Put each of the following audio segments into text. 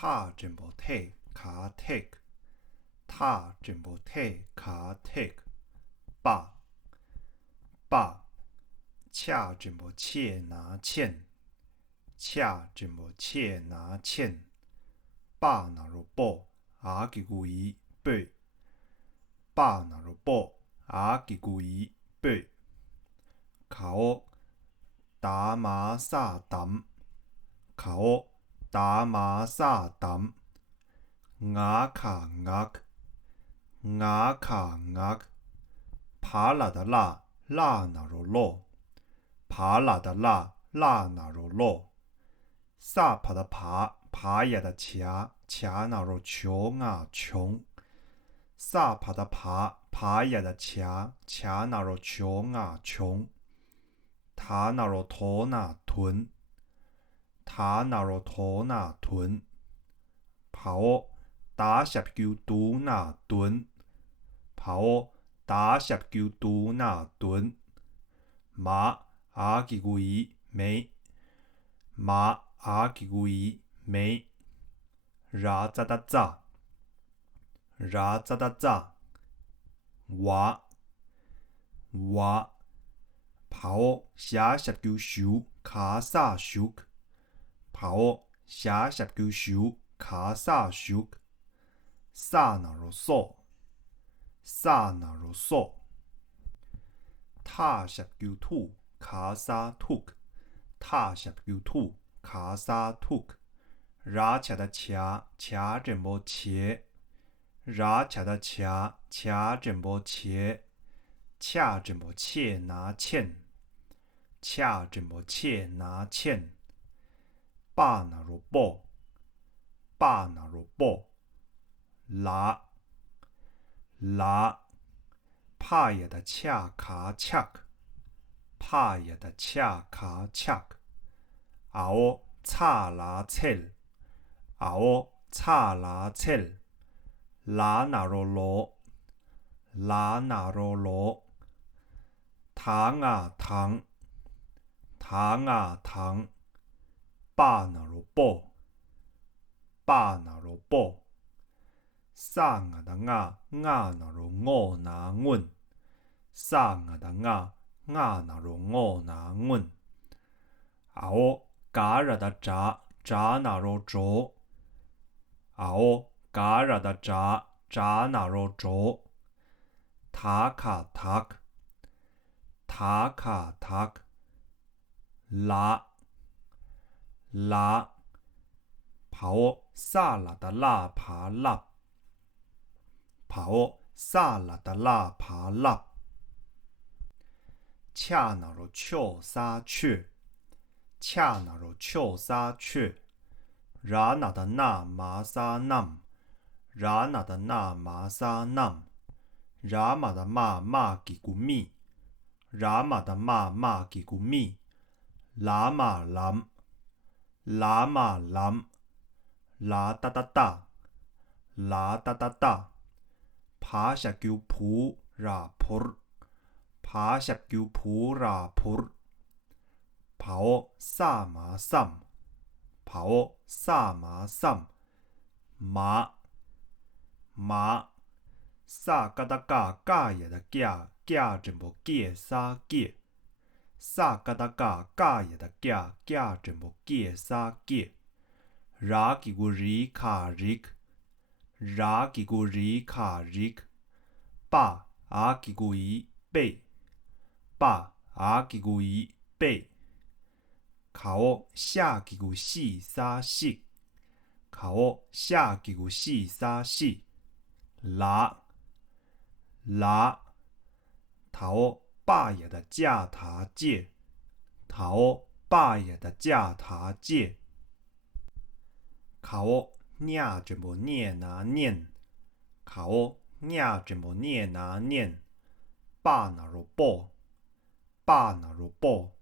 踏真无体卡 take， 踏真无体卡 take， 把恰真无切拿欠，恰真无切拿欠，把那罗宝阿吉古伊贝，把那罗宝阿吉古伊贝，考打马萨达，考打马萨达，牙卡牙，牙卡牙，帕拉的拉拉那罗罗，帕拉的拉拉那罗罗，萨帕的帕帕呀的恰恰那罗穷啊穷，萨帕的帕帕呀的恰恰那罗穷啊穷，塔那罗托那屯，塔那罗托那屯，跑打十九度那屯，跑打十九度那屯，马阿吉古伊没，马阿吉古伊没，拉扎达扎，拉扎达扎，哇哇，跑下十九手卡萨手，跑下十九手卡萨手，萨那罗索，萨那罗索，塔十九土卡萨土，塔十九土卡萨土，拉恰的恰恰真无切，拉恰的恰恰真无切，恰真无切拿欠，恰真无切拿欠，把那罗宝，把那罗宝，拉拉，帕也的恰卡恰，帕也的恰卡恰，आओ差拉切，आओ差拉切，拉那罗罗，拉那罗罗，糖啊糖，糖啊糖，把那罗宝，把那罗宝，上啊的啊啊那罗我拿稳，上啊的啊啊那罗我拿稳，आओ嘎ra的扎扎那罗着，आओ嘎ra的扎扎那罗着，塔卡塔，塔卡塔，拉拉，跑萨拉的拉爬拉，跑萨拉的拉爬拉，恰那罗丘沙去，恰那罗丘沙去，拉那的那马沙南，拉那的那马沙南，拉玛的玛玛吉古米，拉玛的玛玛吉古米，拉玛兰，拉玛兰，拉达达达，拉达达达，爬下九扑拉扑，爬下九扑拉扑，跑萨马sam，跑萨马sam，马马。萨嘎达嘎嘎也的嘎嘎真无嘎萨嘎，萨嘎达嘎嘎也的嘎嘎真无嘎萨嘎，拉吉古里卡里克，拉吉古里卡里克，把阿吉古伊贝，把阿吉古伊贝，考下吉古西沙西，考下吉古西沙西，拉。拉，头把也的架塔界，头把也的架塔界，考念真不念拿念，考念真不念拿念，把那罗宝，把那罗宝，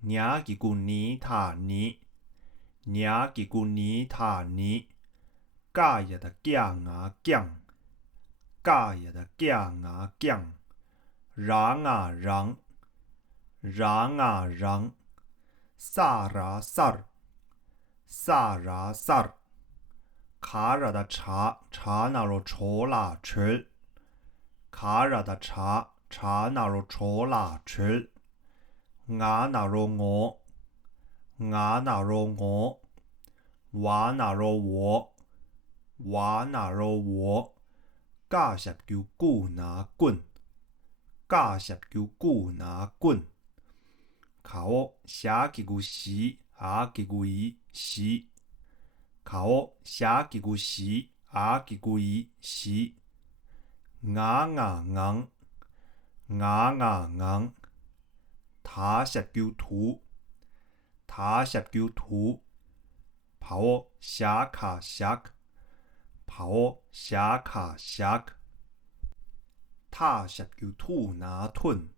念吉古尼塔尼，念吉古尼塔尼，嘎也的降啊降。嘎也的降啊降，让啊让，让啊让，萨拉萨尔，萨拉萨尔，卡拉的茶，茶那罗戳拉吃。卡拉的茶，茶那罗戳拉吃。牙那罗我，牙那罗我。娃那罗我，娃那罗我。加十叫姑拿棍，加十叫姑拿棍。卡我下几个西，下几个一西。卡我下几个西，下几个一西。牙牙硬，牙牙硬。他十叫土，他十叫土。跑我下卡下，跑我下卡下。他十叫土拿吞，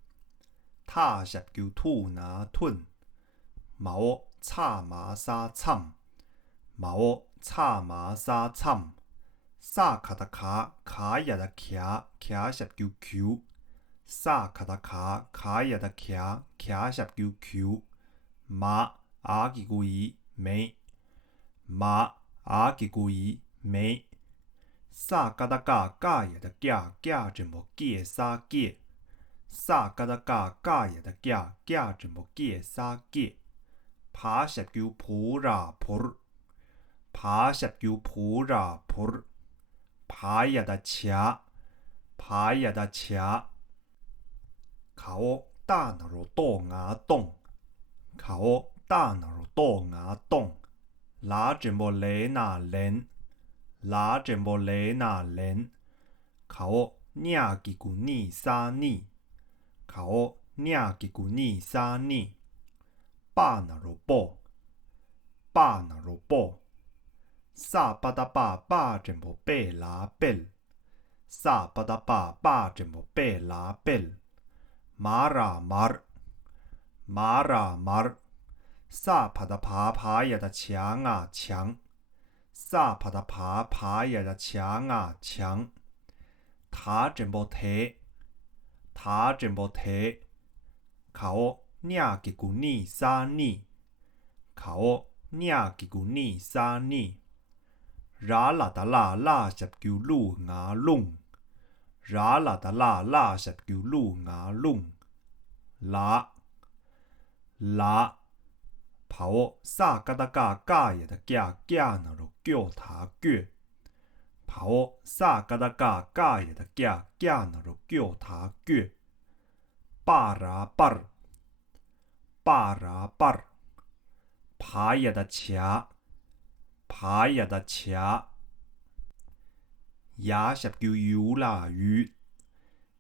他十叫土拿吞。毛我叉麻沙参，毛我叉麻沙参。沙卡达卡，卡呀的卡，卡十叫 Q。沙卡达卡，卡呀的卡，卡十叫 Q。马阿吉古伊没，马阿吉古伊没。沙卡达卡，卡呀的卡，卡全部记沙记。沙卡达卡，卡呀的卡，卡全部记沙记。爬十叫普拉普，爬十叫普拉普。爬呀的卡，爬呀的卡。卡我大脑罗多牙洞，卡我大脑罗多牙洞。拉真波雷那人，拉真波雷那人。卡我伢吉古尼沙尼，卡我伢吉古尼沙尼。巴那罗波，巴那罗波。萨巴达巴巴真波贝拉贝，萨巴达巴巴真波贝拉贝。马拉马尔，马拉马尔。萨帕达爬爬呀的墙啊墙，萨帕达爬爬呀的墙啊墙。他真不贴，他真不贴。卡我伢吉古尼沙尼，卡我伢吉古尼沙尼。拉拉达拉拉十叫路牙龙，拉拉达拉拉十叫路牙龙。拉拉。跑我萨嘎达嘎嘎呀的嘎嘎那罗叫他脚，跑我萨嘎达嘎嘎呀的嘎嘎那罗叫他脚。巴拉巴尔，巴拉巴尔。爬呀的卡，爬呀的卡。牙十叫油拉鱼，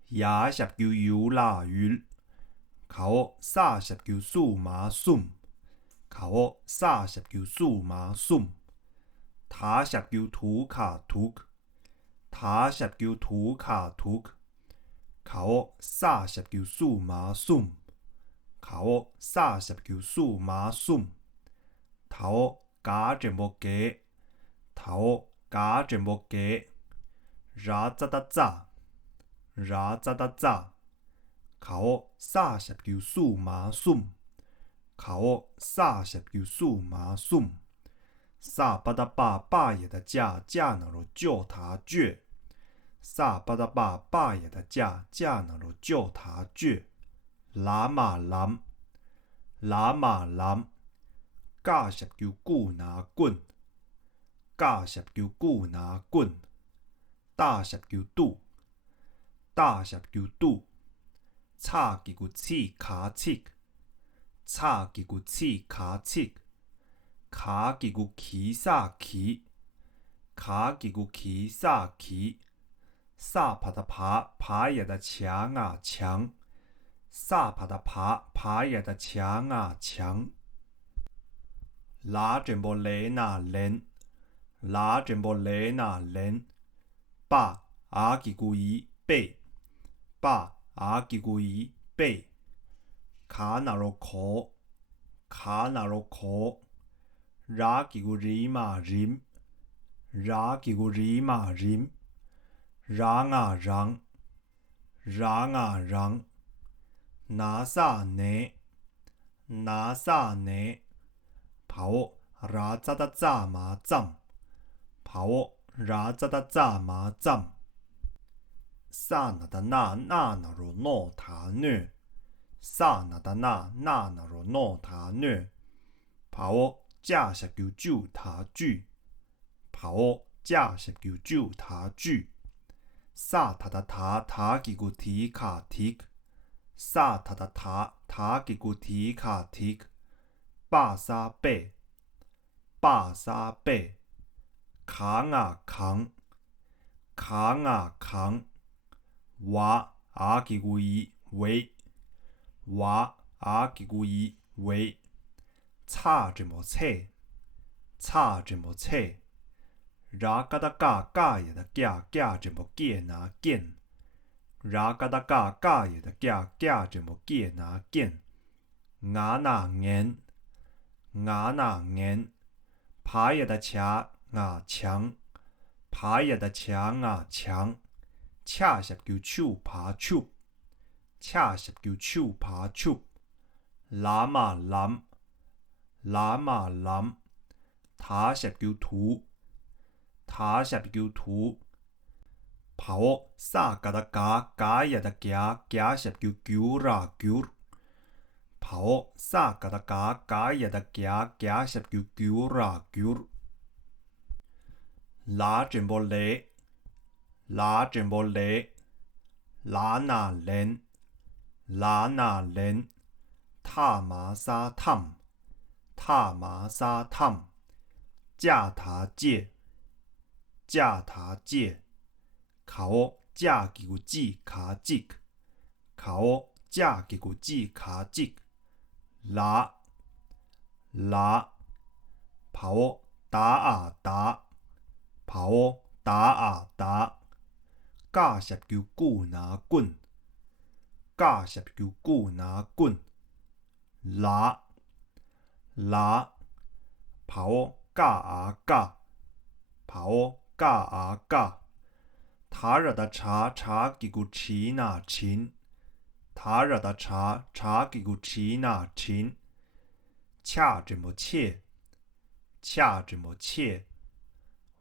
牙十叫油拉鱼。卡我萨十叫数码送。卡我萨十叫数码送。他十叫图卡图，他十叫图卡图。卡我萨十叫数码送，卡我萨十叫数码送。他我加真不给，他我加真不给。拉扎达扎，拉扎达扎。卡我萨十叫数码送。卡我萨十叫数码送。萨巴达巴巴也的架架那罗叫他脚，萨巴达巴巴也的架架那罗叫他脚。拉马兰，拉马兰。加十叫姑拿棍，加十叫姑拿棍。大十叫度，大十叫度。差几个刺卡刺，差几个刺卡刺。卡几个起萨起，卡几个起萨起。萨帕达爬爬呀的墙啊墙，萨帕达爬爬呀的墙啊墙。拉真波雷那人，拉真波雷那人。巴阿吉古伊贝，巴阿吉古伊贝。卡那罗口，卡那罗口。拉吉古里马rim，拉吉古里马rim。让啊让，让啊让。拿萨内，拿萨内。跑拉扎达扎马藏，跑哦，ra za da za ma zam。sa na da na na na ro no ta nö。sa na da na na na ro no ta nö。跑哦，驾十九九他句。跑哦，驾十九九他句。sa ta da ta ta ki gu ti ka tik。sa ta da ta ta ki gu ti ka tik。爸沙背，爸沙背。扛啊扛，扛啊扛。哇阿吉古伊为，哇阿吉古伊为。差这么菜，差这么菜。ra ga da ga ga ya da ga ga这么见啊见。ra ga da ga ga ya da ga ga这么见啊见。牙那眼，牙那眼。爬呀的墙啊墙，爬呀的墙啊墙。恰十九手爬手，恰十九手爬手。喇嘛蓝，喇嘛蓝。塔十九图，塔十九圖。跑哦，sa ga da ga ga ya da ga ga十九九ra九。跑哦，sa ga da ga ga ya da ga ga十九九ra九。拉真波雷，拉真波雷。拉那人，拉那人。塔玛沙烫，塔玛沙烫。架塔界，架塔界。考哦，架几个字卡字。考哦，架几个字卡字。拉，拉。跑哦，打啊打。跑哦，打啊打。加十九九拿棍，加十九九拿棍。拉，拉。跑哦，嘎啊嘎。跑哦，嘎啊嘎。他热的茶茶几个吃那亲，他热的茶茶几个吃那亲。恰这么切，恰这么切。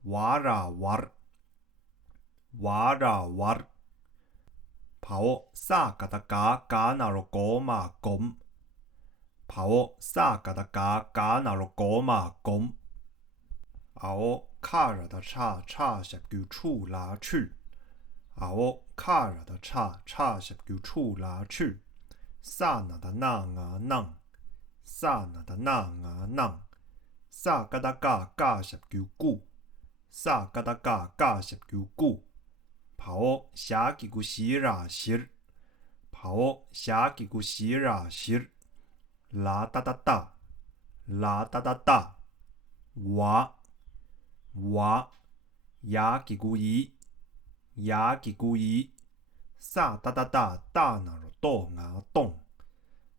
哇啦哇，哇啦哇。跑哦，sa ga da ga ga na ro go ma gom。跑哦，sa ga da ga ga na ro go ma gom。啊哦，卡热的茶茶十九处拉去。啊哦，卡热的茶茶十九处拉去。sa na da na nga nang，sa na da na nga nang。sa ga da ga ga十九九，sa ga da ga ga十九九。跑哦，下几个西拉西。跑哦，下几个西拉西。啦哒哒哒，啦哒哒哒。哇，哇。呀几个一，呀几个一。sa哒哒哒哒那罗多牙洞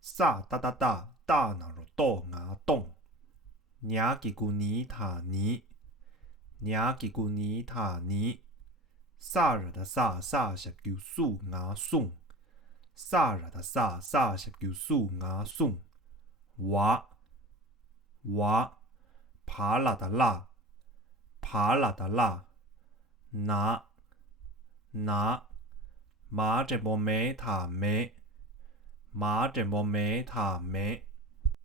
，sa哒哒哒哒那罗多牙洞。呀几个尼塔尼，呀几个尼塔尼。sa热的sa sa十九数牙送，sa热的sa sa十九数牙送。哇，哇。爬啦的啦，爬啦的啦。拿，拿。马这波没他没，马这波没他没。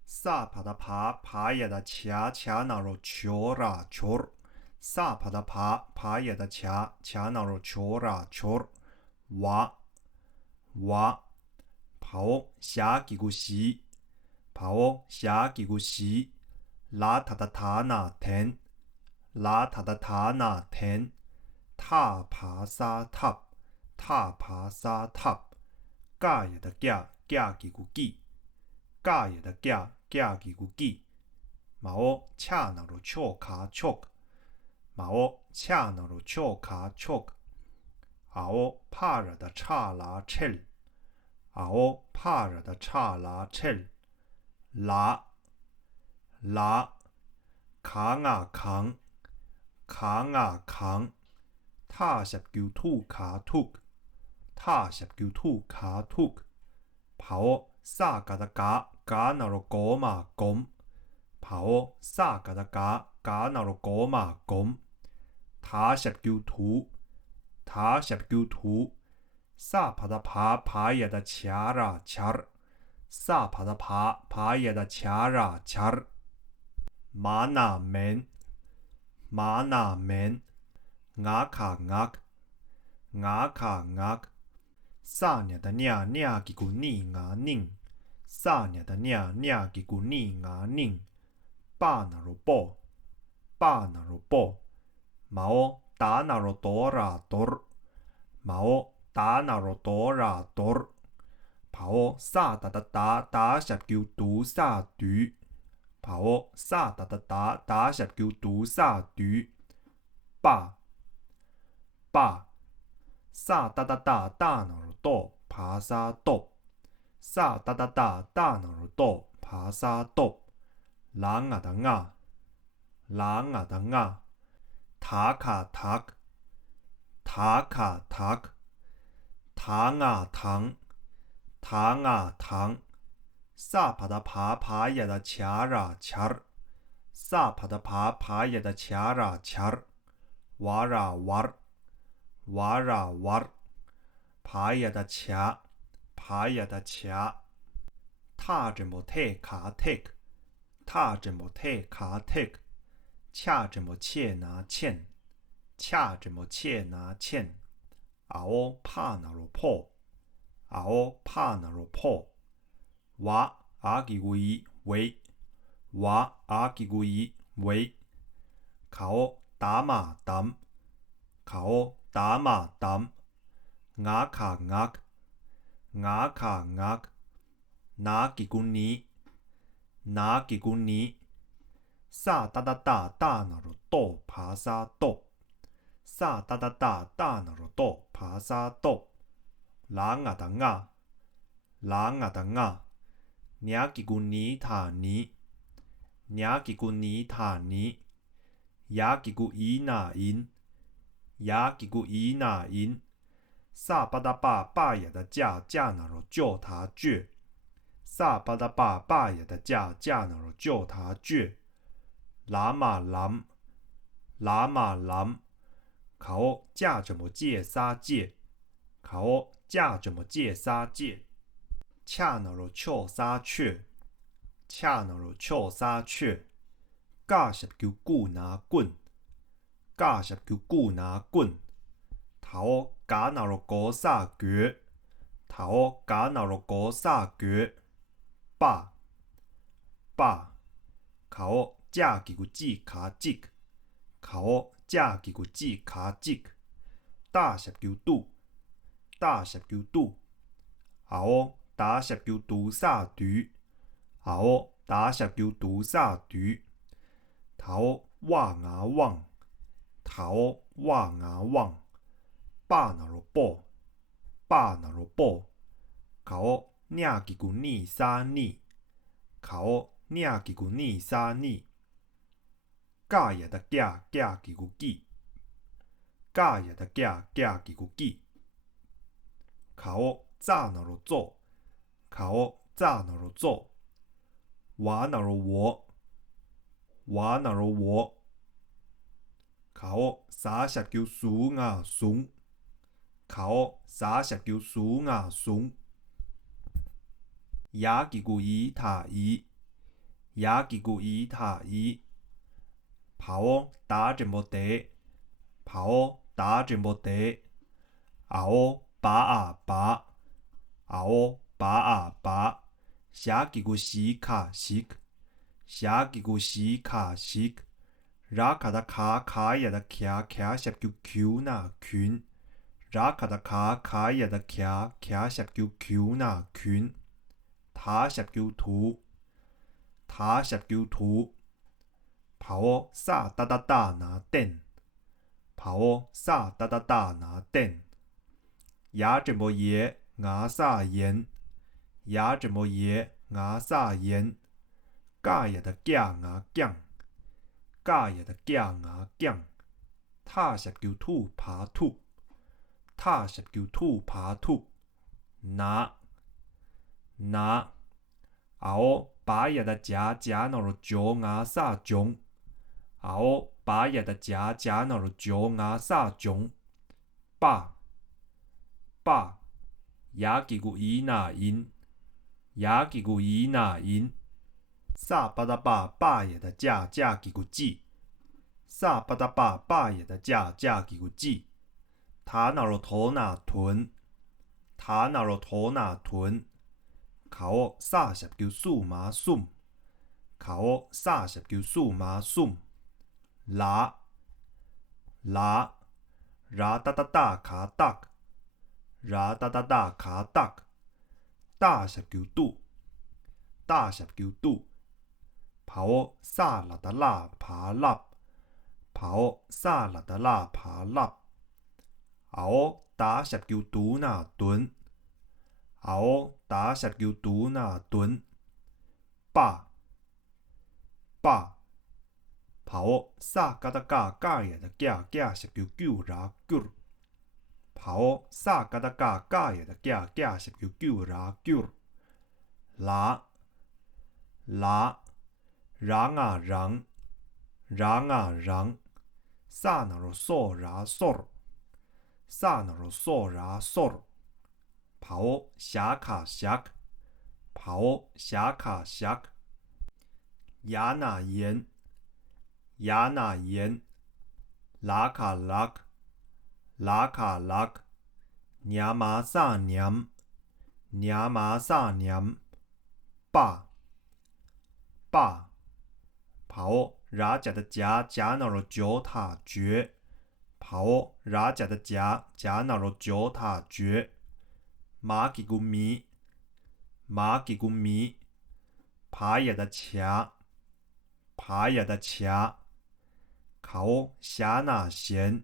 sa pa da pa pa ya da cha cha na ro chora chor。sa pa da pa pa ya da cha cha na ro chora chor。哇，哇。跑哦，下几个西，跑哦，下几个西。拉他的他那天，拉他的他那天。塔爬沙塔，塔爬沙塔。加也的加加几个几，加也的加加几个几。嘛哦，恰那罗巧卡巧，嘛哦，恰那罗巧卡巧。啊哦，帕热的查拉切，啊哦，帕热的查拉切。拉，拉。扛啊扛，扛啊扛。塔十九土卡土，塔十九土卡土。跑哦，sa ga da ga ga na ro go ma gom。跑哦，sa ga da ga ga na ro go ma gom。他十九图，他十九图，萨帕的帕帕耶的恰拉恰儿，萨帕的帕帕耶的恰拉恰儿，马那门，马那门，牙卡牙，牙卡牙，萨尼的尼尼吉古尼牙宁，萨尼的尼尼吉古尼牙宁，巴那罗波，巴那罗波。Mao tanaro tora tor, Mao tanaro tora tor, Pao sa da da da da sharp kiu du sa du, Pao sa da da da da sharp kiu du sa du, ba, ba, sa da da da da naro do pa sa do, sa da da da da naro do pa sa do, lang a da nga, lang a da nga.塔卡塔，塔卡塔，糖啊糖，糖啊糖，萨帕的帕帕耶的恰拉恰儿，萨帕的帕帕耶的恰拉恰儿，哇啦哇儿，哇啦哇儿，帕耶的恰，帕耶的恰，塔着么特卡特，塔着么特卡特。恰着么切拿欠，恰着么切拿欠，熬怕那罗破，熬怕那罗破，哇阿吉古伊为，哇阿吉古伊为，考打马达，考打马达，牙卡牙，牙卡牙，拿吉古尼，拿吉古尼。萨哒哒哒哒那罗哆帕萨哆，萨哒哒哒哒那罗哆帕萨哆，啦啊哒啊，啦啊哒啊，伢吉古尼塔尼，伢吉古尼塔尼，伢吉古伊那因，伢吉古伊那因，萨巴达巴巴也的架架那罗叫他倔，萨巴达巴巴也的架架那罗叫他倔。喇嘛蓝，喇嘛蓝，考驾着么借沙借，考驾着么借沙借，恰那罗俏沙雀，恰那罗俏沙雀，加十叫古拿棍，加十叫古拿棍，头加那罗高沙脚，头加那罗高沙脚，把，把，考。架吉古吉卡吉，考架吉古吉卡吉，打十九度，打十九度，熬打十九度沙度，熬打十九度沙度，头哇牙旺，头哇牙旺，巴那罗波，巴那罗波，考伢吉古尼沙尼，考伢吉古尼沙尼。假也的假假吉古吉，假也的假假吉古吉，考炸那罗做，考炸那罗做，瓦那罗我，瓦那罗我，考啥十叫数啊数，考啥十叫数啊数，雅吉古伊塔伊，雅吉古伊塔伊。跑打着么得，跑打着么得，熬把啊把，熬把啊把，下几个西卡西，下几个西卡西，拉卡的卡卡也的卡卡下就 Q 那群，拉卡的卡卡也的卡卡下就 Q 那群，他下就图，他下就图。跑萨哒哒哒拿电，跑萨哒哒哒拿电，牙着么耶牙萨盐，牙着么耶牙萨盐，假也的假牙酱，假也的假牙酱，他十叫兔爬兔，他十叫兔爬兔，拿拿，熬把也的夹夹那罗脚牙萨中。áo bá ya的夹那罗脚牙撒囧，爸爸牙吉古伊那因，牙吉古伊那因，萨巴达爸也的架吉古记，萨巴达爸也的架吉古记，他那罗头那臀，他那罗头那臀，考30叫数码数，考30叫数码数，拉达达卡达，达达卡达，大十叫度，大十叫度，跑萨拉达拉爬拉，跑萨拉达拉爬拉，熬打十叫度那蹲，熬打十叫度那蹲，爸跑萨嘎达嘎也的架十叫九拉九，跑萨嘎达嘎也的架十叫九拉九，拉让啊让，萨那罗嗦拉嗦，萨那罗嗦拉嗦，跑下卡下，跑下卡下，亚那盐，拉卡拉，娘妈萨娘，爸，跑拉家的夹那罗脚踏绝，跑拉家的夹那罗脚踏绝，马吉古米，爬也的卡，考下那弦，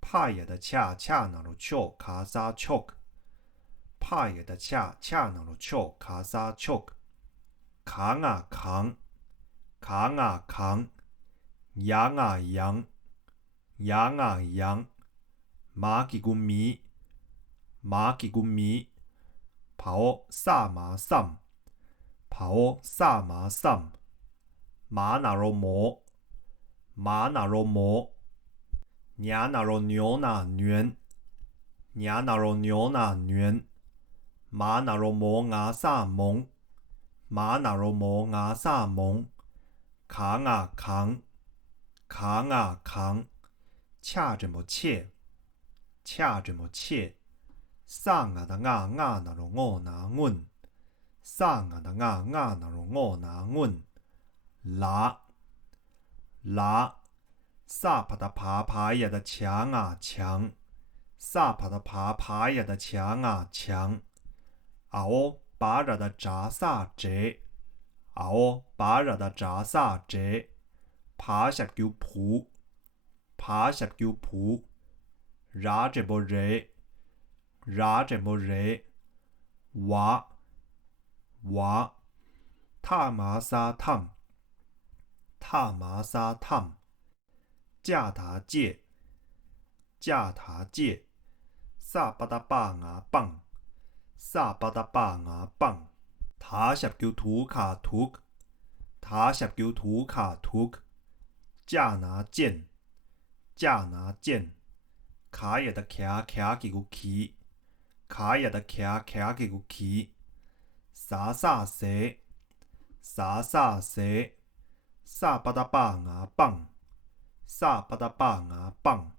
怕也的恰那罗丘卡萨丘，怕也的恰那罗丘卡萨丘，扛啊扛，扬啊扬，马吉古米，跑萨马桑，马那罗摩，娘那罗牛那牛，马那罗摩牙萨蒙，扛啊扛，恰着么切，上啊的啊那罗我那阮，上啊的啊那罗我那阮，拉，萨帕的爬呀的墙啊墙，萨帕的爬呀的墙啊墙，熬把着的扎萨折，爬下叫扑，拉着不热，哇，塔玛沙烫，架塔界，萨巴达牙棒，塔什叫图卡图，架拿剑，卡也的卡给个起，卡给个起，沙蛇，萨巴达牙棒，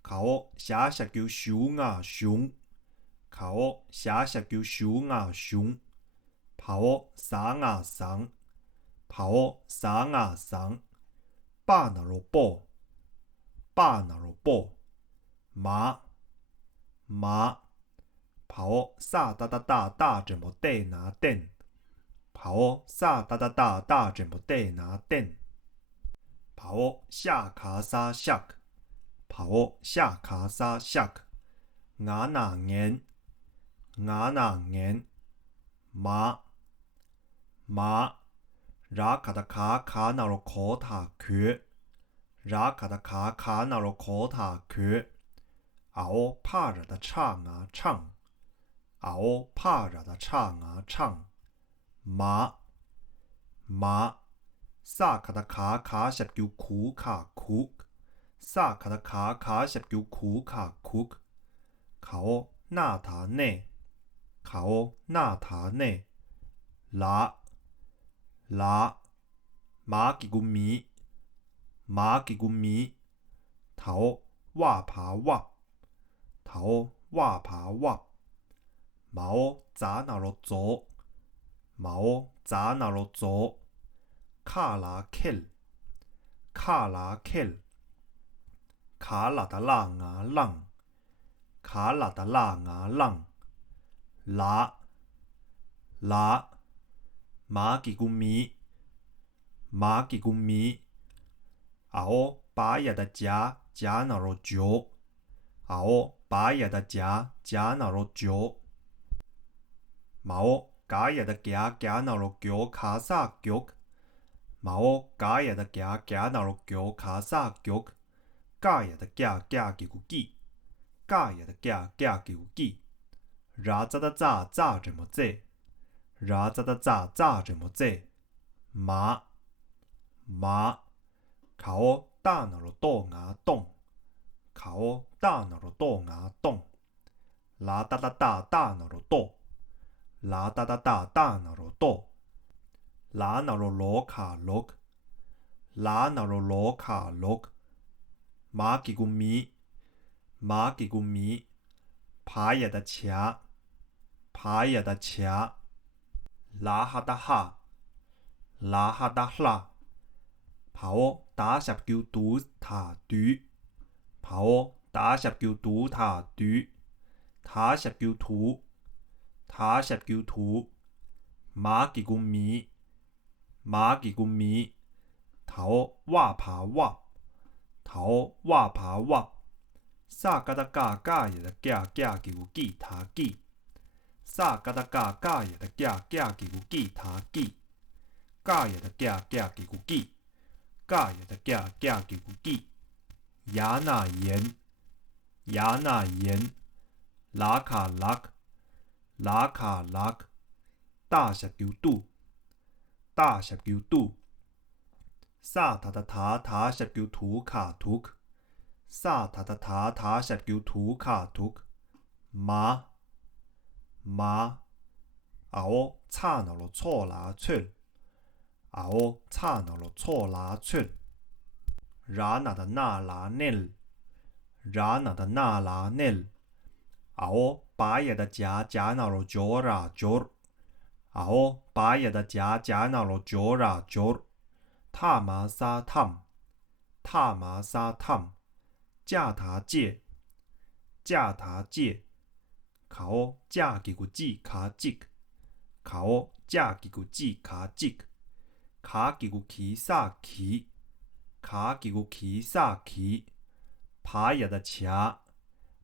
考下叫熊啊熊，跑上啊上，巴那罗波，马，跑萨达这么带拿电，跑萨达这么带拿电，跑下卡萨下，牙那眼，马，拉卡的卡那罗可塔缺，熬怕着的唱啊唱，马，马，萨卡达卡卡什叫库卡库，萨卡达卡卡什叫库卡库，卡哦纳塔内，卡哦纳塔内，拉拉，马吉古米，马吉古米，头哇爬哇，头哇爬哇，毛扎那罗走，毛扎那罗走，卡拉 kill，卡拉 kill，卡拉达拉牙浪，卡拉达拉牙浪，拉拉，马吉古米，马吉古米，哦把呀的加加那罗脚，哦把呀的加加那罗脚，毛加呀的加加那罗脚卡萨脚，毛加呀的加加那罗脚卡萨脚，加呀的加加吉古吉，加呀的加加吉古吉，然咋的咋咋这么这，然咋的咋咋这么这，马马。卡哦大脑的豆芽洞，卡哦大脑的豆芽洞，拉哒哒哒大脑的豆，拉哒哒哒大脑的豆，拉脑的罗卡罗，拉脑的罗卡罗，马吉古米，马吉古米，爬呀的卡，爬呀的卡，拉哈达哈，拉哈达哈。跑打十叫赌塔赌，跑打十叫赌塔赌，塔十叫土，塔十叫土，马吉古米，马吉古米，头哇爬哇，头哇爬哇，萨嘎达嘎嘎也的嘎嘎吉古吉塔吉，萨嘎达嘎嘎也的嘎嘎吉古吉塔吉，嘎也的嘎嘎吉古吉。嘎也的嘎嘎吉古吉，亚那盐，亚那盐，拉卡拉，拉卡拉，大石叫杜，大石叫杜，萨塔的塔塔石叫图卡图，萨塔的塔塔石叫图卡图，马马，哦，差那了错啦错。哦，差那了错啦错，然那的那拉内，然那的那拉内，哦，把呀的加加那了脚啦脚，哦，把呀的加加那了脚啦脚，塔玛沙汤，塔玛沙汤，加塔界，加塔界，考加吉古吉卡吉，考加吉古吉卡吉。卡吉古奇萨奇，卡吉古奇萨奇，爬呀的卡，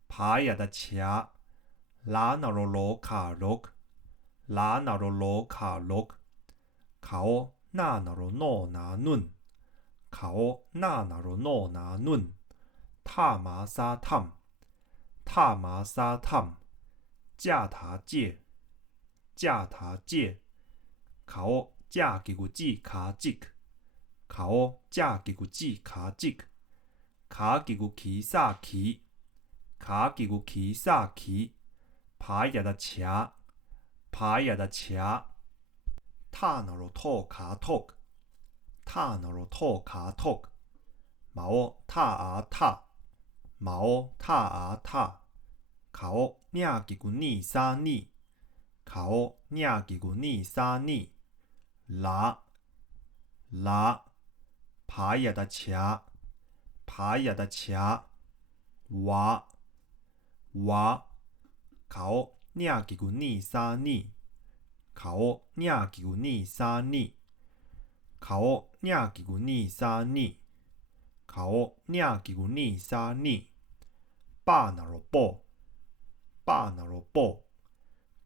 爬呀的卡，拉那罗罗卡罗，拉那罗罗卡罗，考那那罗诺拿嫩，考那那罗诺拿嫩，塔玛沙汤，塔玛沙汤，加塔界，加塔界，考。加吉古吉卡吉，卡哦加吉古吉卡吉，卡吉古奇萨奇，卡吉古奇萨奇，爬呀的卡，爬呀的卡，塔那罗托卡托，塔那罗托卡托，毛塔啊塔，毛塔啊塔，卡哦呀吉古尼沙尼，卡哦呀吉古尼沙尼。拉拉，爬呀的卡，爬呀的卡，哇哇，考呀吉古尼沙尼，考呀吉古尼沙尼，考呀吉古尼沙尼，考呀吉古尼沙尼，巴那罗波，巴那罗波，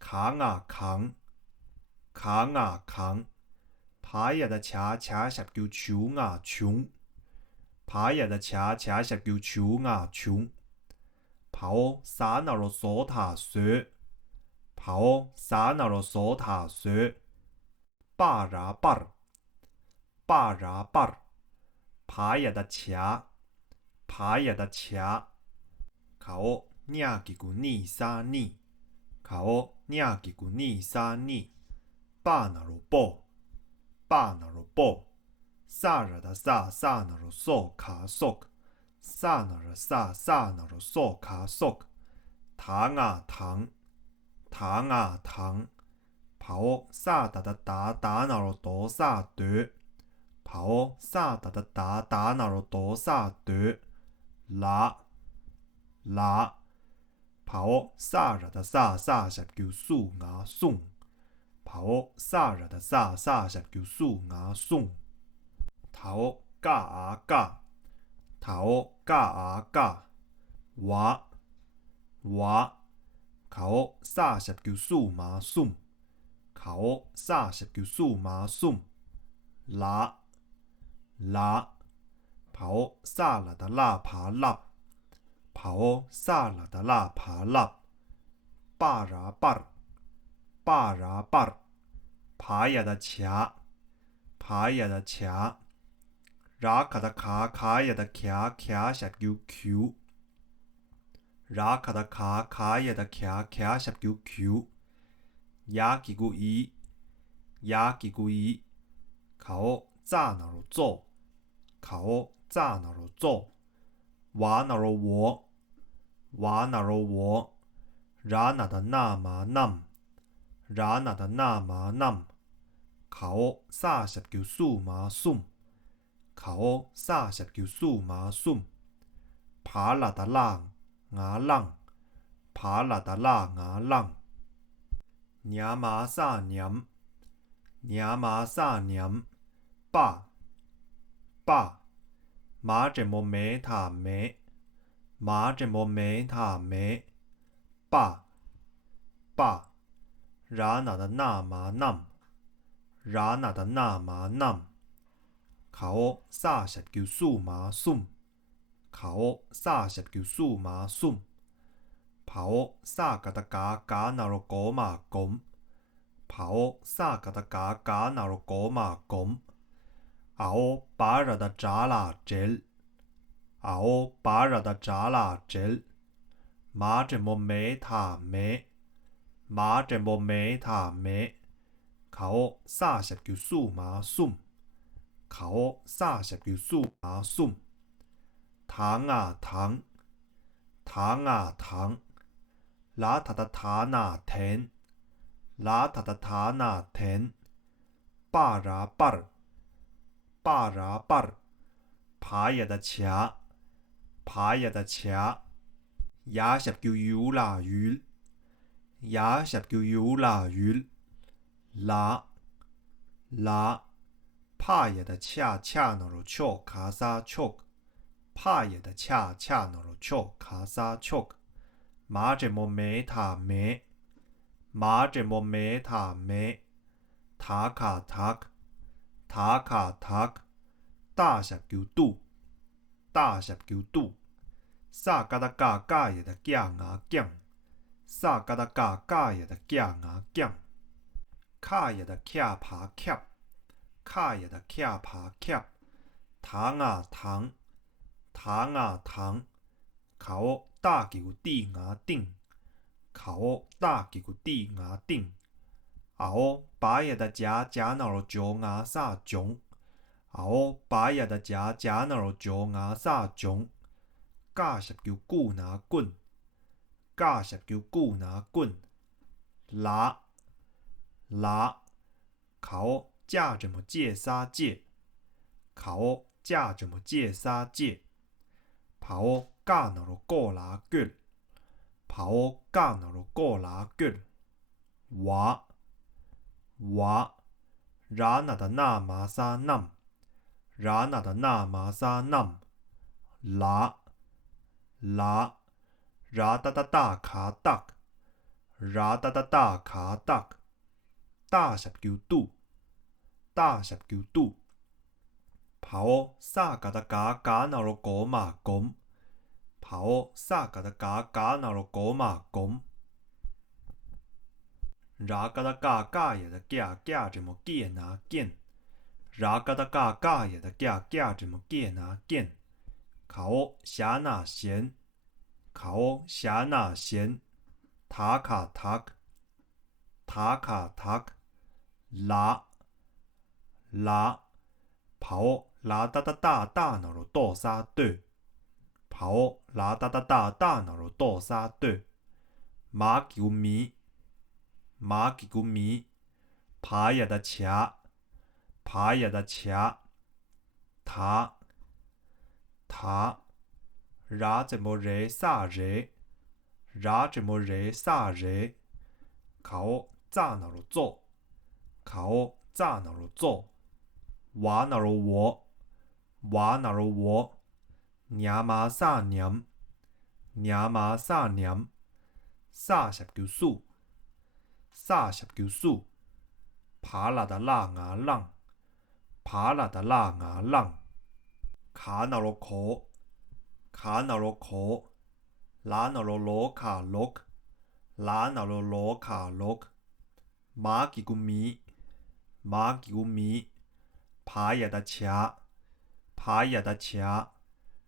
卡呀扛，卡呀扛。爬呀的恰恰十叫球啊穷，爬呀的恰恰十叫球啊穷，跑沙那罗索塔蛇，跑沙那罗索塔蛇，巴拉巴，巴拉巴，爬呀的卡，爬呀的卡。卡哦，尼吉古尼沙尼，卡哦，尼吉古尼沙尼。巴那罗波，巴那罗波。萨热的萨，萨那罗索卡索，萨那罗萨，萨那罗索卡索。糖啊糖，糖啊糖。跑哦，萨达的达达那罗多萨德。跑哦，萨达的达达那罗多萨德。拉拉。跑哦，萨热的萨，萨十叫苏牙松。跑哦，萨热的萨，萨十叫苏牙松。头加啊加，头加啊加。哇哇。口三十叫数码送，口三十叫数码送。拉拉。跑萨了的拉爬拉，跑萨了的拉爬拉。巴拉巴，巴拉巴。爬呀的卡，爬呀的卡。拉卡的卡，卡呀的卡，卡十叫 Q。拉卡的卡，卡呀的卡，卡十叫 Q。呀吉古伊，呀吉古伊。口炸那罗做，口炸那罗做。瓦那罗我，瓦那罗我。拉那的那嘛nam，拉那的那嘛nam。口三十叫数码送，口三十叫数码送。爬拉的浪，牙浪，爬拉的浪牙浪。娘妈撒娘，娘妈撒娘。爸爸。马这么没他没，马这么没他没。爸爸。拉那的那嘛 nam，拉那的那嘛 nam。口三十叫数码送，口三十叫数码送。跑萨格的嘎嘎那罗果嘛拱，跑萨格的嘎嘎那罗果嘛拱。熬巴热的扎拉针，熬巴热的扎拉针。马这么没他没，马这么没他没。口三十叫数码送，口三十叫数码送。糖啊糖，糖啊糖。拉他的塔那田，拉他的塔那田。巴拉巴，巴拉巴。爬呀的卡，爬呀的卡。呀十叫游啦鱼，呀十叫游啦鱼。拉拉。帕呀的恰恰那罗丘卡萨丘，帕呀的恰恰那罗丘卡萨丘。马这么没他没，马这么没他没。塔卡塔，塔卡塔。大十叫度，大十叫度。萨嘎达嘎嘎也的酱啊酱，萨嘎达嘎嘎也的酱啊酱。卡也的卡爬卡，卡也的卡爬卡。糖啊糖，糖啊糖。口大叫地牙顶，口大叫地牙顶。熬巴也的夹夹那罗脚牙萨囧，熬巴也的夹夹那罗脚牙萨囧。加十叫固拿棍，加十叫固拿棍。拉拉。口架怎么借沙借，口架怎么借沙借。跑加那罗过拉滚，跑加那罗过拉滚。哇哇。拉那的那嘛沙 nam，拉那的那嘛沙 nam。拉拉。拉达达达卡达，拉达达达卡达。大十叫度，大十叫度。跑萨嘎的嘎嘎那罗果嘛拱，跑萨嘎的嘎嘎那罗果嘛拱。拉嘎的嘎嘎也的嘎嘎怎么见啊见， ra ga da ga ga ya da ga ga 怎么 ge 拿 gen， 卡哦辖那闲，卡哦辖那闲，塔卡塔，塔卡塔，拉拉，跑哦拉哒哒哒哒那罗多沙对，跑哦拉哒哒哒哒那罗多沙对，马球迷，马球迷，爬呀的卡，爬呀的卡，塔塔，ra 怎么热啥热，ra 怎么热啥热，卡哦炸那罗做，卡哦炸那罗做，瓦那罗我，瓦那罗我，娘妈啥娘，娘妈啥娘，啥十九数，啥十九数，爬啦的啦牙浪，爬啦的啦牙浪，卡那罗可，卡那罗可，拉那罗罗卡罗，拉那罗罗卡罗，马吉古米，马吉古米，爬呀的卡，爬呀的卡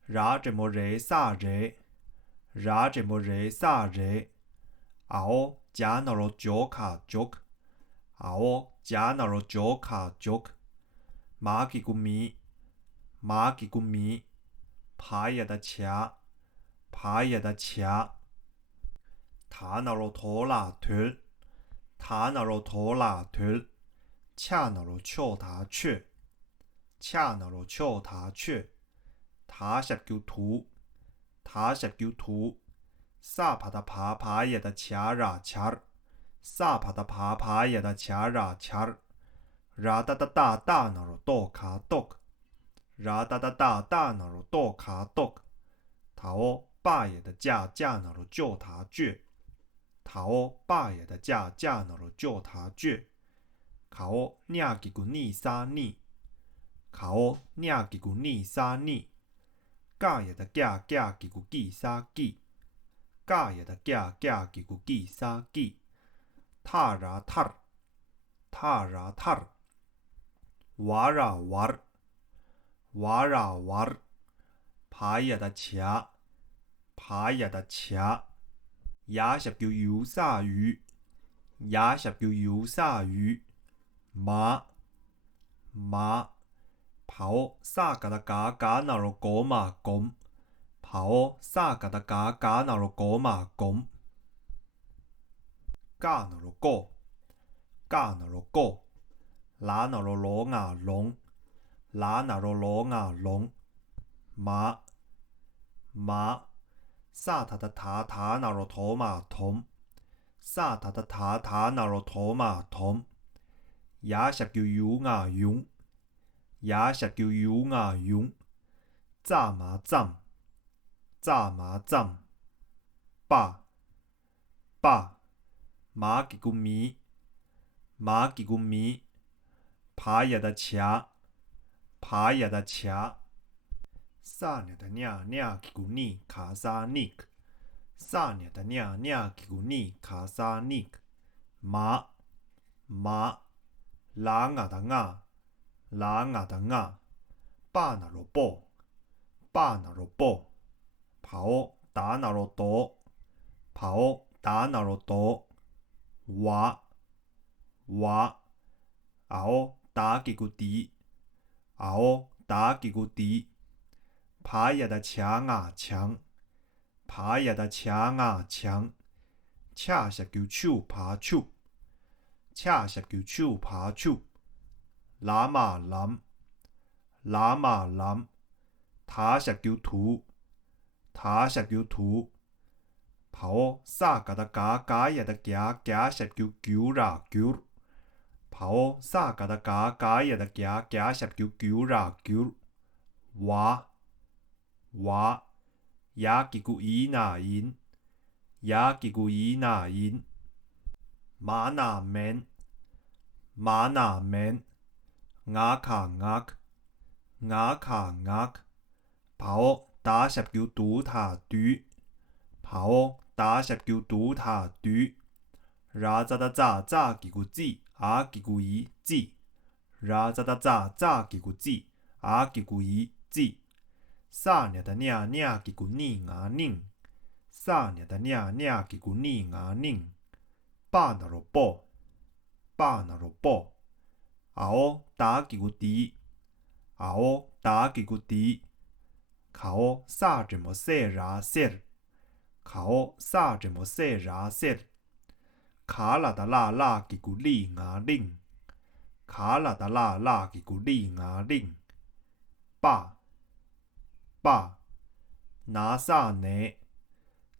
，ra 怎么热啥热，ra 怎么热啥热，啊哦加那罗脚卡脚，啊哦加那罗脚卡脚，马吉古米，马吉古米，爬呀的卡，爬呀的卡，塔那罗拖拉腿，塔那罗拖拉腿，恰那罗敲塔雀，恰那罗敲塔雀，塔十九图，塔十九图，萨帕的爬爬呀的恰ra恰，萨帕的爬爬呀的恰ra恰，ra 哒哒哒哒那罗多卡多，ra 哒哒哒哒那罗多卡多，塔哦巴呀的架架那罗叫塔倔，塔哦巴呀的架架那罗叫塔倔，卡哦伢吉古尼沙尼，卡哦伢吉古尼沙尼，嘎呀的嘎嘎吉古吉沙吉，嘎呀的嘎嘎吉古吉沙吉，塔ra塔，塔ra塔，瓦ra瓦，瓦ra瓦，爬呀的卡，爬呀的卡，呀十九游啥鱼，呀十九游啥鱼，马马，跑啥个的嘎嘎那罗狗马公，跑啥个的嘎嘎那罗狗马公，嘎那罗狗，嘎那罗狗，拉那罗罗牙龙，拉那罗罗牙龙，马马，萨他的塔塔那罗头马桶，萨他的塔塔那罗头马桶，呀十九游牙勇。呀十九游牙勇，炸麻酱，炸麻酱，爸爸，马吉古米，马吉古米，爬呀的卡，爬呀的卡，萨尼的伢伢吉古尼卡萨尼克，萨尼的伢伢吉古尼卡萨尼克，马马，拉牙的牙。拉牙的牙，巴那罗波，巴那罗波，跑打那罗多，跑打那罗多，哇哇，熬打几个地，熬打几个地，爬呀的墙啊墙，爬呀的墙啊墙，恰十九手爬手，恰十九手爬手。拉马蓝，拉马蓝，塔十九图，塔十九图，跑啥个的嘎嘎呀的嘎嘎十九九啦九，跑啥个的嘎嘎呀的嘎嘎十九九啦九，哇哇，呀吉古伊那因，呀吉古伊那因，马那门，马那门。牙卡牙，牙卡牙，跑打十九堵塔堵，跑打十九堵塔堵，ra 咋哒咋咋几个字啊几个一字 ra za da za za ki gu zi, a ki gu yi zi. sa nya da nya nya ki gu ni nga ning. sa nya da nya nya ki gu ni nga ning. ba na ro bo, ba na ro bo. ao da ki gu di, ao da ki gu di.考啥怎么写ra ser, 考啥怎么写ra ser. 卡拉达拉拉吉古利牙令，卡拉达拉拉吉古利牙令。爸，爸，拿啥呢？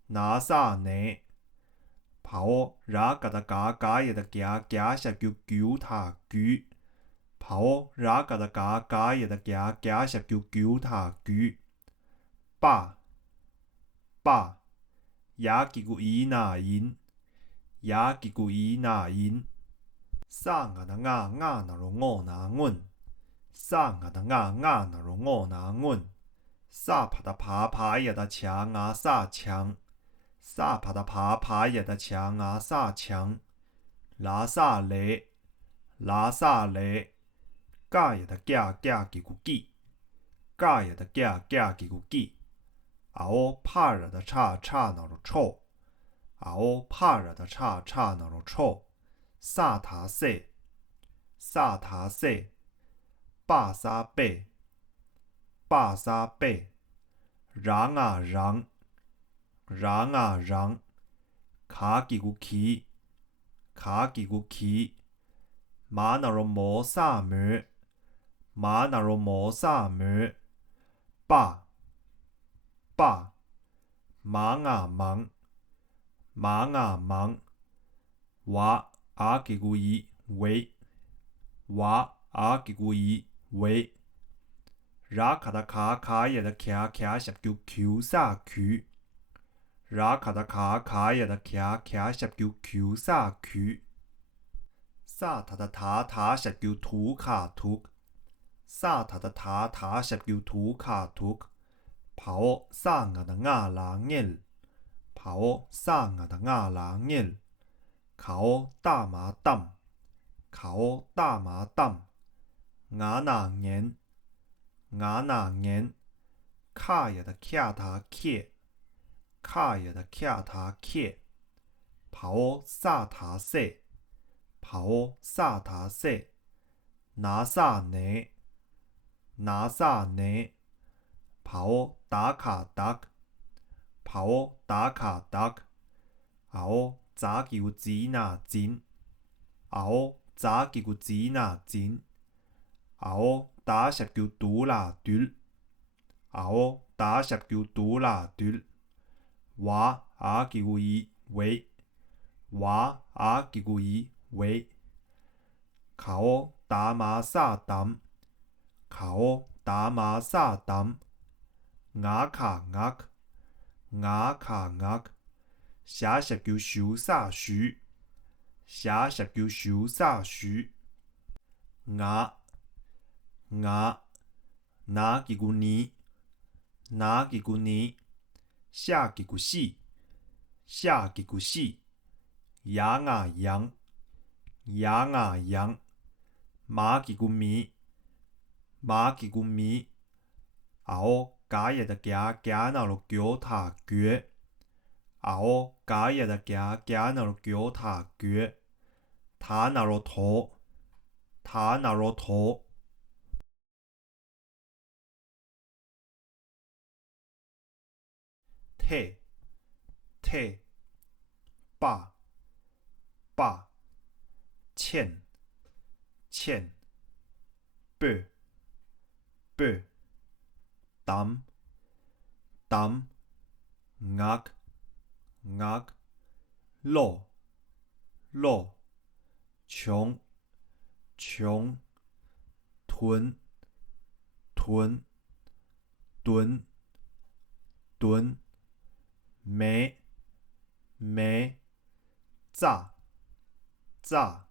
拿啥呢？跑ra嘎达嘎嘎也的嘎嘎下九九他九。跑ra嘎达嘎嘎也的嘎嘎下九九他九。爸，爸，呀吉古伊那因。呀吉古伊那因。sa nga da nga nga na ro ngo na ngun. sa nga da nga nga na ro ngo na ngun. sa pa da pa pa ya da qiang nga sa qiang. sa pa da pa pa ya da qiang nga sa qiang. la sa le, la sa le. ga ya da gya gya ki gu gi. ga ya da gya gya ki gu gi. ao pa ra da cha cha na ro cho. ao pa ra da cha cha na ro cho. 萨塔塞，萨塔塞，巴沙贝，巴沙贝，让啊让，让啊让，卡吉古奇，卡吉古奇，马那罗摩萨姆，马那罗摩萨姆，爸，爸，忙啊忙，忙啊忙，哇。阿吉古伊为，哇阿吉古伊为，拉卡达卡卡也的卡卡下九九萨区，拉卡达卡卡也的卡卡下九九萨区，萨塔的塔塔下九图卡图，萨塔的塔塔下九图卡图，跑萨nga的nga la ngel，跑萨nga的nga la ngel。考大麻蛋，考大麻蛋，牙那年，牙那年，卡也的卡他克，卡也的卡他克，跑萨塔塞，跑萨塔塞，拿啥呢？拿啥呢？跑打卡达，跑打卡达，熬。早叫子那剪，熬早叫子那剪，熬打十叫杜啦杜，熬打十叫杜啦杜，话啊叫伊喂，话啊叫伊喂，考打马萨蛋，考打马萨蛋，牙卡牙，牙卡牙。下十叫小沙树，下十叫小沙树。牙牙拿吉古尼，拿吉古尼。下吉古西，下吉古西。羊啊羊，羊啊羊。马吉古米，马吉古米。熬加也的加加那罗脚他脚。熬加也的加加那罗脚他脚。他那罗头，他那罗头。退，退，爸，爸，欠，欠，背，背，担，担，压，压，落，落，穷，穷，囤，囤，吨，吨。没，没，炸，炸，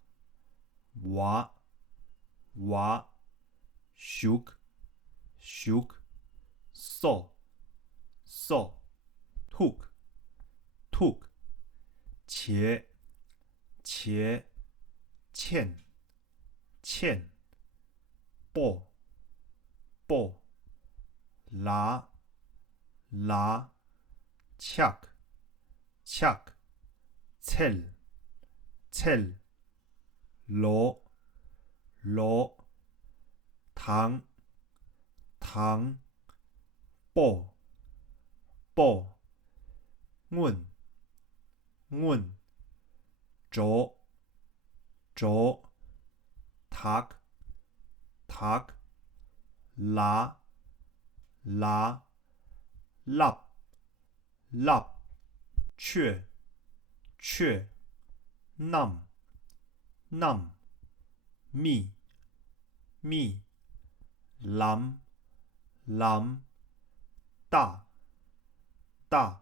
娃，娃，熟，熟，瘦，瘦，吐，吐，切，切，欠，欠，啵啵拉拉恰恰切切罗罗糖糖啵啵阮阮左左读读拉拉立立雀雀nam nam mi mi lam lam大大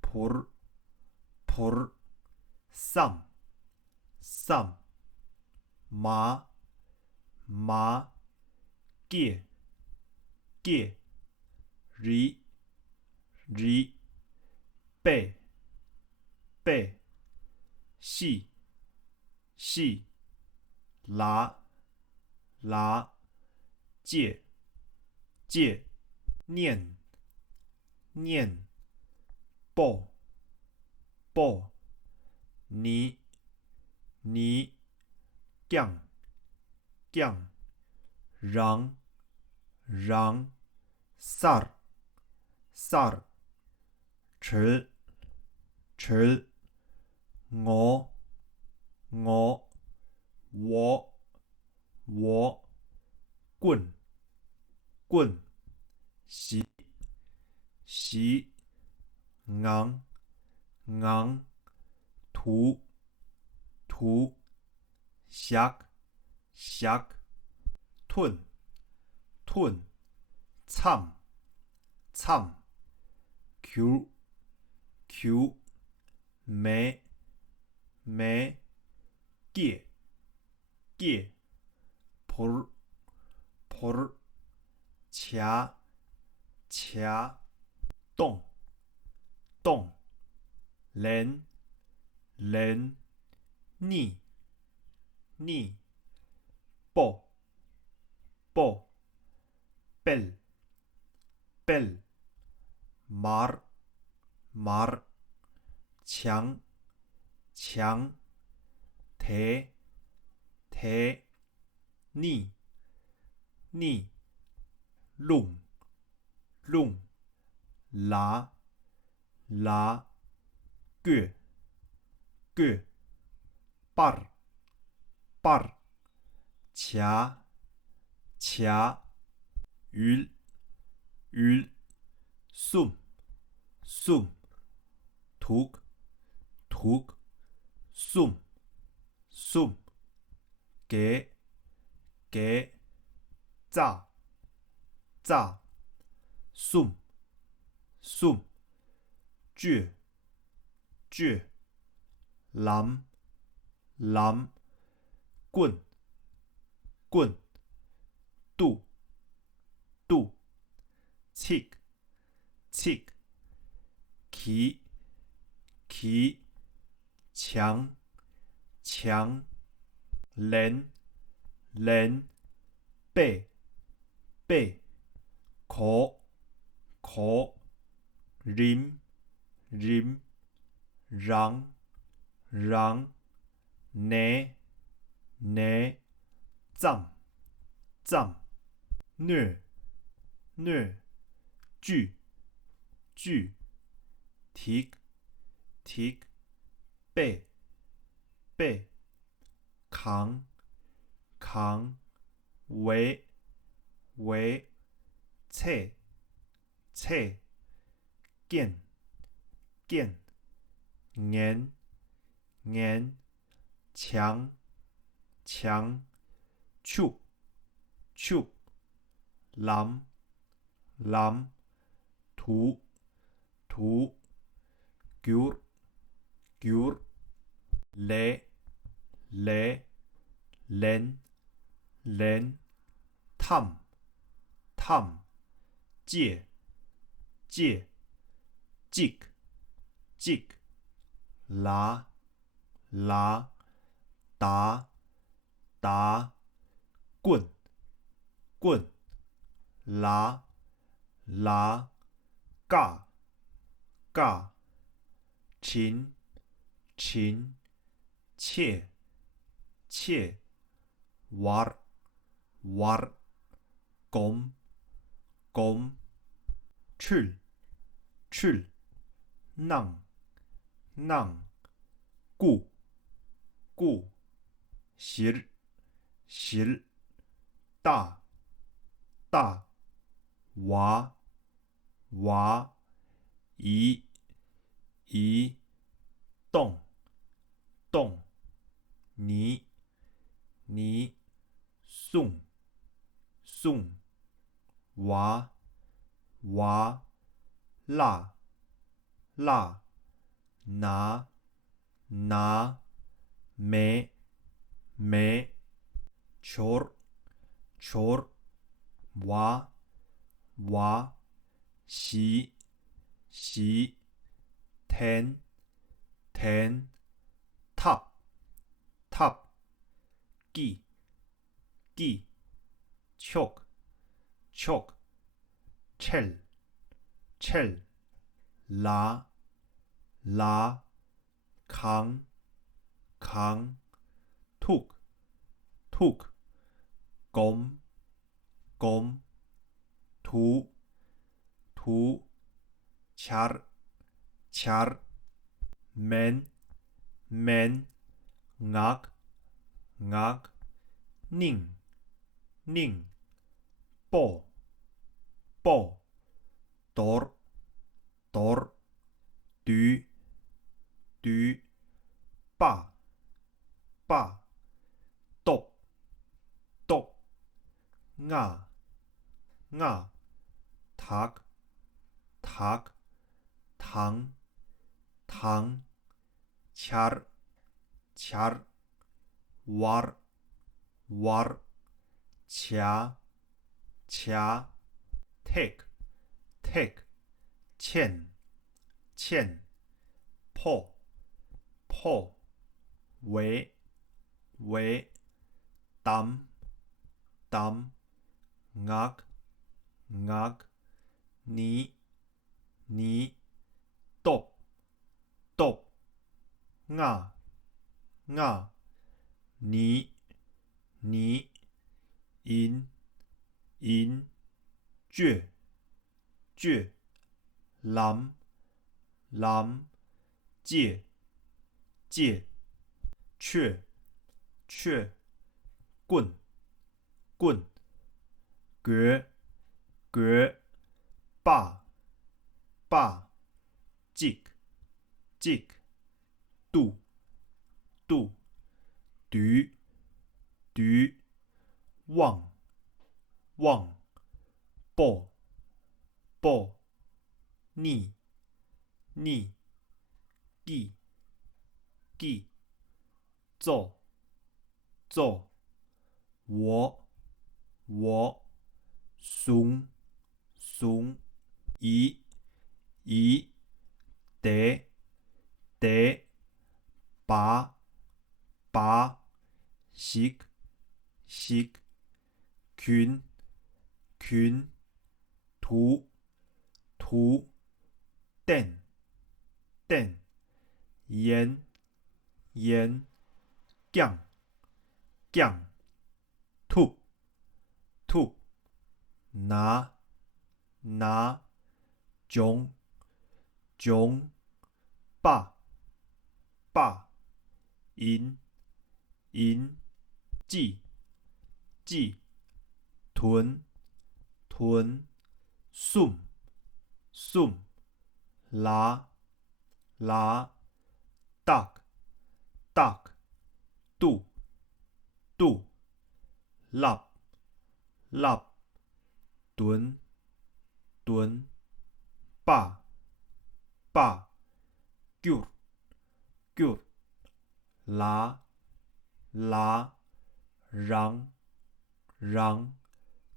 pur pur sam sam 麻麻 gie gie ri ri 背背细细拉拉借借念念报报你你降降让让 sar sar 吃吃我我棍棍洗洗昂昂涂涂shak shak 吞吞参参 q q 没没 gie gie pur pur 掐掐动动连连逆逆报报 bell bell mar mar 墙墙提提逆逆 lung lung 拉拉 gö gö bar bar 掐掐 ül ül sum sum 图图 sum sum 给给炸炸 sum sum 倔倔 lam lam 棍棍度度 chick chick 起起墙墙连连背背口口 rim rim 让让 ne ne 藏藏 虐虐锯锯 tick tick 背背扛扛围围切切见见研研墙墙 chup chup 蓝蓝图图 gur gur 雷雷连连 tam tam 借借 jig jig 拉拉打打棍棍，拉，拉，尬，尬，琴，琴，切，切，war，war，kom，kom，去，去，让，让，顾，顾，실，실，大，大，와，와，이，이，动，动，你，你，送，送，와，와，辣，辣，拿，拿，没，没，球，球，娃，娃，洗，洗，ten，ten，top，top，记，记，choke，choke，첼，첼，라，라，扛，扛，툭， 툭， 검， 검， 두， 두， 잘， 잘， 맨， 맨， 악， 악， 닝， 닝， 뽀， 뽀， 돌， 돌， 뒤， 뒤， 빠， 빠， 똑， 똑， nga， nga， 닭， 닭， 당， 당， 잘， 잘， 왈， 왈， 掐， 掐， take， take， 欠，欠，破，破，围，围，담， 담， 악， 악， 니， 니， 똑， 똑， nga， nga， 니， 니， 인， 인， 倔， 倔， 람， 람， 戒，戒，雀，雀，棍，棍，궤， 궤， 빠， 빠， 찍， 찍， 뚜， 뚜， 뒤， 뒤， 望，望，뽀， 뽀， 逆，逆，기， 기， 奏，奏，我，我，怂，怂，이， 이， 대， 대， 바， 바， 식， 식， 균， 균， 두， 두， 땐， 땐， 盐，盐，경， 경， 툭， 툭， 拿，拿，종， 종， 빠， 빠， 인， 인， 찌， 찌， 屯，屯， 숨， 숨， 라， 라， 딱， 딱， 뚜， 뚜， 랍， 랍， 蹲，蹲，빠， 빠， 귤， 귤， 라， 라， 랑， 랑，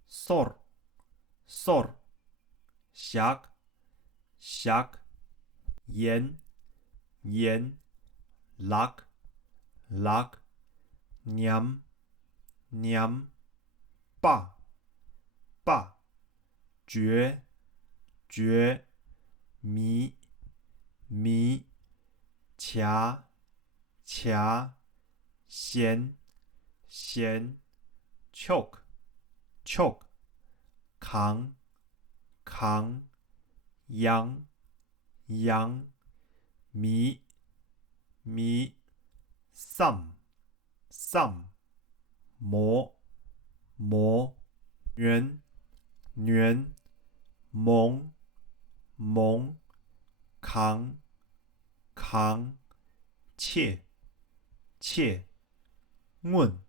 솔， 솔， 샥， 샥， 盐，盐，락， 락， 냠， 냠，빠， 爸，绝，绝，迷，迷，掐，掐，咸，咸，choke， choke， 扛，扛，扬，扬，迷，迷，some， some， 磨，磨，圆，圆，蒙，蒙，扛，扛，切，切，问，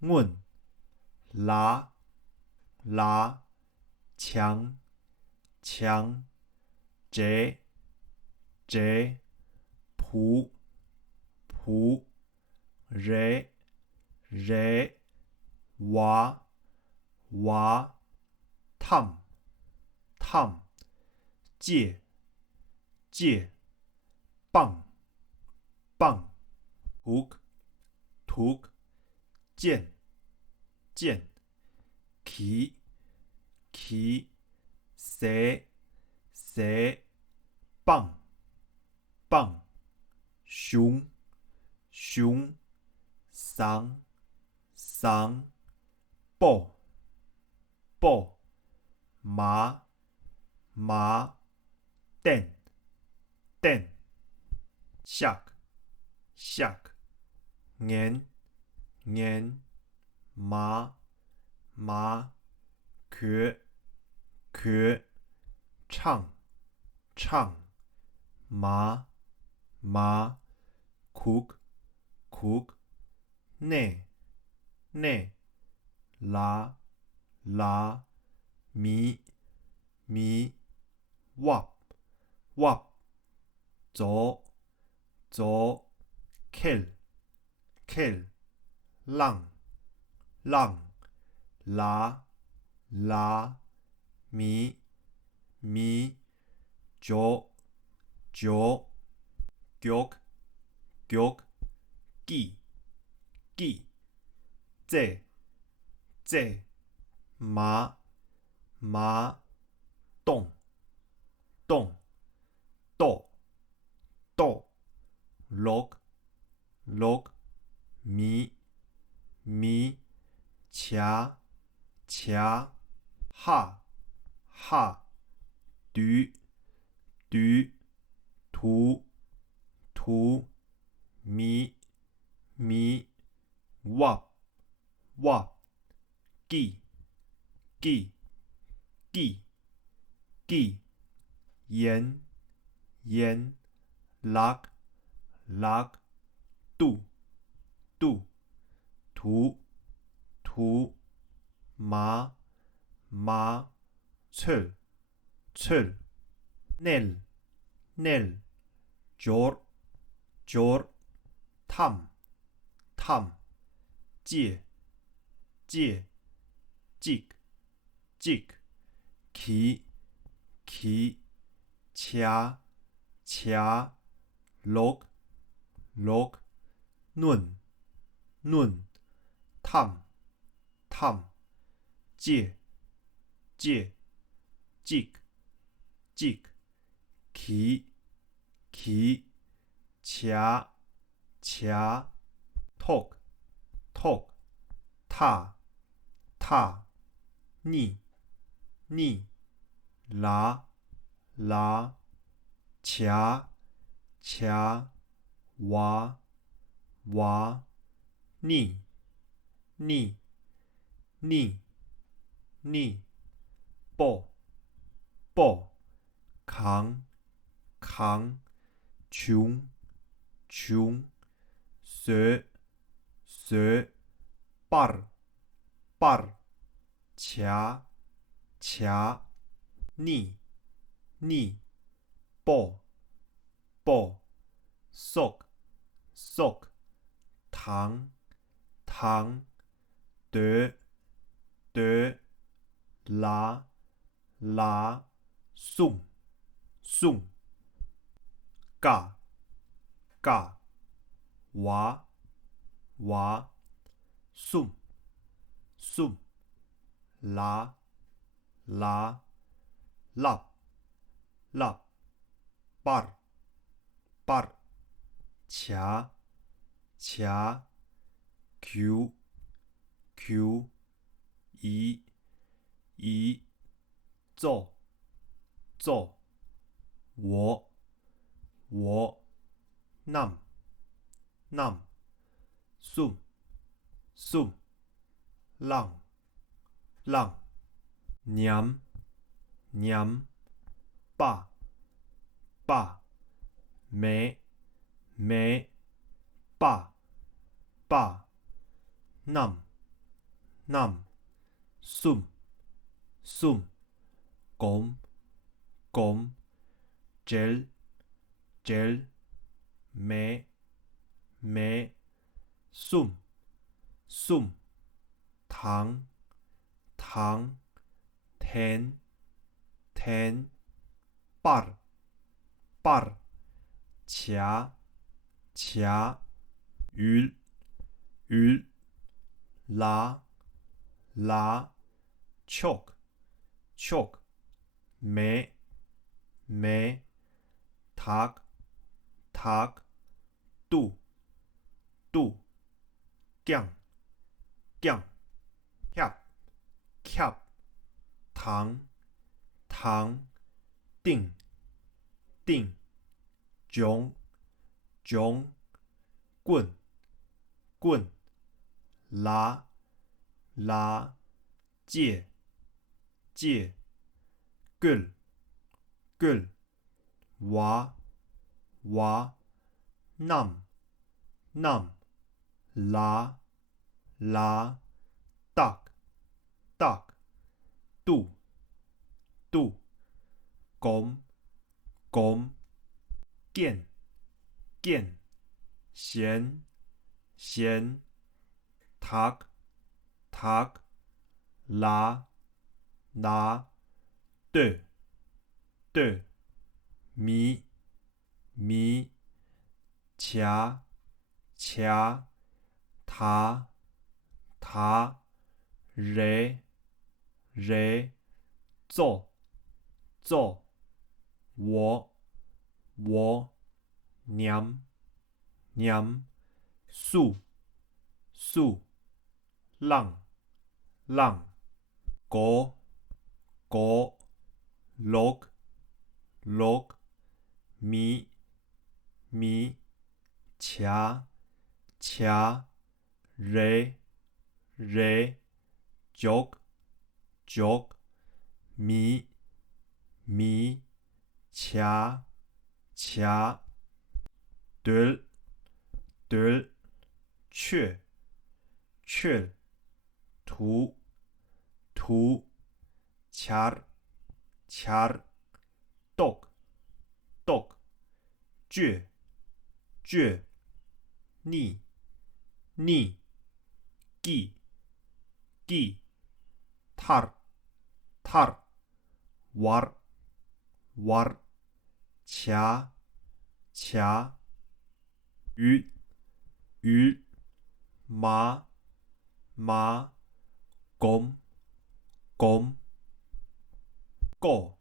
问，拉，拉，强，强，折，折，仆，仆，热，热，娃，娃，烫，烫，借，借，棒，棒，hook， hook， 剑，剑，旗，旗，蛇，蛇，棒，棒，熊，熊，桑，桑，布，布，麻，麻，蛋，蛋，shark， shark， 眼，眼，麻，麻，壳，壳，唱，唱，麻，麻，cook， cook， 内，内，拉，拉，迷，迷，wap， wap， 走，走，kill， kill， 浪，浪，拉，拉，迷，迷，脚，脚，脚，腳，記，記，這，這，馬，馬，動，動，跺，跺，落，落，迷，迷，掐，掐，哈，哈，讀，讀，圖，圖，迷，迷，wap， wap， 記，記，記，記，鹽，鹽，落，落，度，度，圖，圖，麻，麻，刺，刺，nail，nail，角，角，thumb， thumb， 戒，戒，jig， jig， 旗，旗，掐，掐，log， log， 论，论，thumb， thumb， 戒，戒，jig， jig， 旗，旗，掐，掐，talk， talk， 踏，踏，逆，逆，拉，拉，掐，掐，挖，挖，逆，逆，逆，逆，抱，抱，扛，扛，穷，穷，蛇，蛇，bar， bar， 掐，掐，逆，逆，抱，抱，sock， sock， 糖，糖，得，得，拉，拉，送，送，嘎，嘎，娃，娃，送，送，拉，拉拉拉bar bar 차 차 q q 이做做我nam nam sum浪浪娘爸没爸nam sum公gel没sum糖甜bar 차 ül拉choke没닭肚깡 cap糖定囧棍拉戒 girl娃nam拉duck 肚公见咸닭拉对米차他ρε做我娘树浪狗 log 米차 ρε jog 米차 들雀图찰 dog 倔逆 기 tar war 차鱼马公狗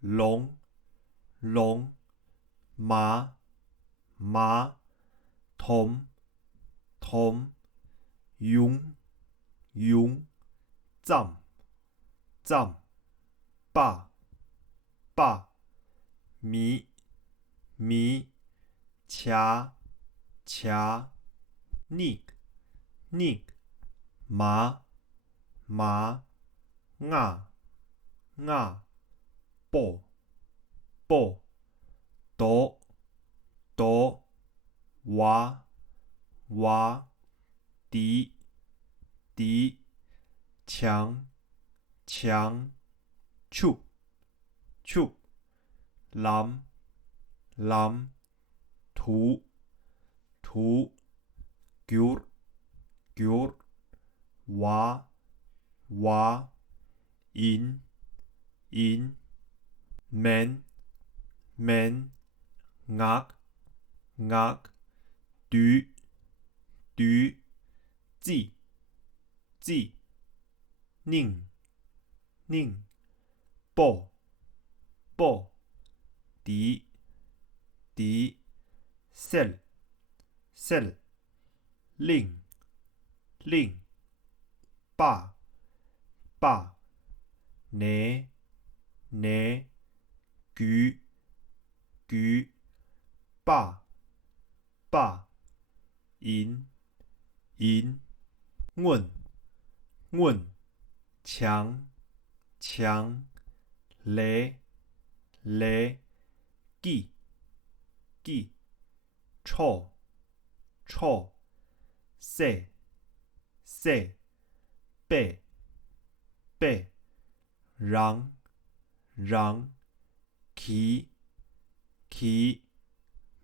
龙马tom 勇藏爸米차 nick 马报斗娃敌强chup 蓝图 gur 娃银 man 額 düt 字寧宁，报，报，敌，敌，sell，sell，令，令，霸，霸，拿，拿，举，举，霸，霸，赢，赢，阮，阮，强，强，来，来，记，记，错，错，说，说，爬，爬，让，让，起，起，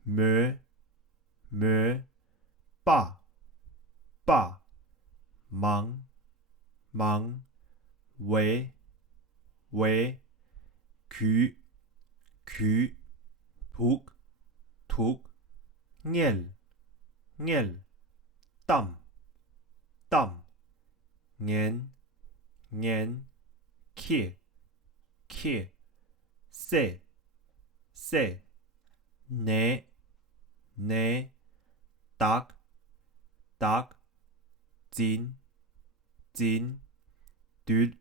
没，没，爸，爸，忙，忙，为，为，去，去，吐，吐，眼，眼，淡，淡，眼，眼，客，客，说，说，拿，拿，达，达，进，进，对，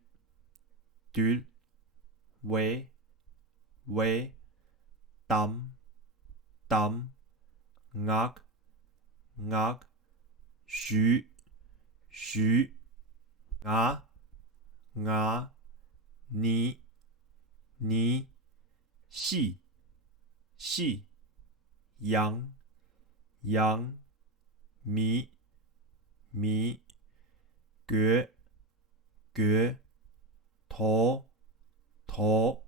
对，为，为，淡，淡，額，額，樹，樹，牙，牙，你，你，細，細，羊，羊，米，米，腳，腳，頭，頭。